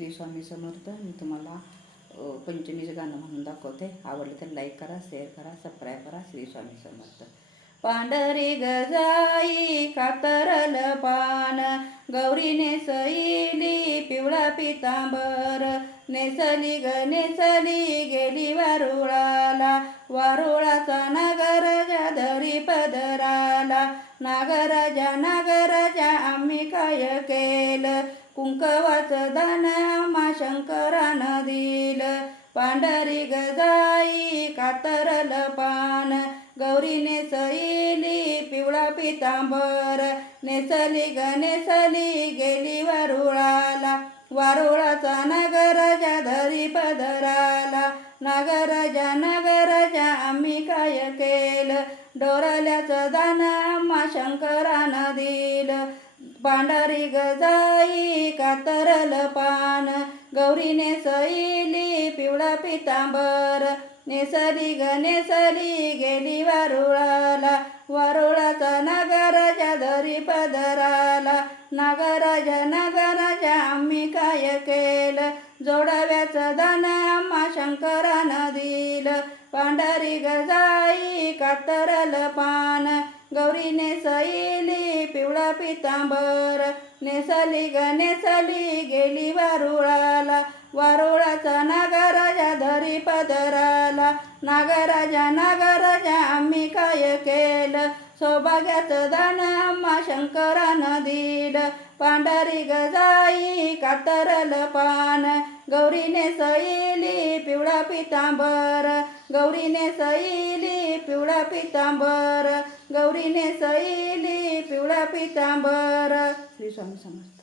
श्री स्वामी समर्थ. मी तुम्हाला पंचमीचं गाणं म्हणून दाखवते. आवडलं तर लाईक करा शेअर करा सबस्क्राईब करा श्री स्वामी समर्थ. पांढरी गजाई कातरल पान गौरी नेसईली पिवळा पितांबर. नेसली ग नेसली गेली वारुळाला. वारुळाचा नागराजा धरी पदराला. नागराजा नागराजा आम्ही काय केलं? कुंकवाचं दान आम्हा शंकरानं दिलं पांढरी गजाई कातरल पान. गौरी नेसईली पिवळा पितांबर. नेसली ग नेसली गेली वारुळाला. वारुळाचा नागराजा धरी पदराला. नागराजा नागराजा आम्ही काय केलं? डोरल्याचं दान आम्हा शंकर पांढरी गजाई कातरल पान गौरी नेसईली पिवळा पितांबर. नेसरी ग गेली वारुळाला वारुळाचा नागराजा धरी पदराला. नागराजा नागराजा आम्ही काय केलं? जोडाव्याचं दान आम्हा शंकरानं दिलं. पांढरी गजाई कातरल पान गौरीने सई पितांबर. नेसली ग नेसली गेली वारुळाला. वारुळाचा नागराजा धरी पदराला. नागराजा नागराजा आम्ही काय केलं? सौभाग्याचं दान आम्हा शंकरानं दिलं. पांढरी गजाई कातरल पान. गौरीने सईली पिवळा पितांबर. गौरीने सईली पिवळा पितांबर. गौरीने सईली पितांबर श्री स्वामी समर्थ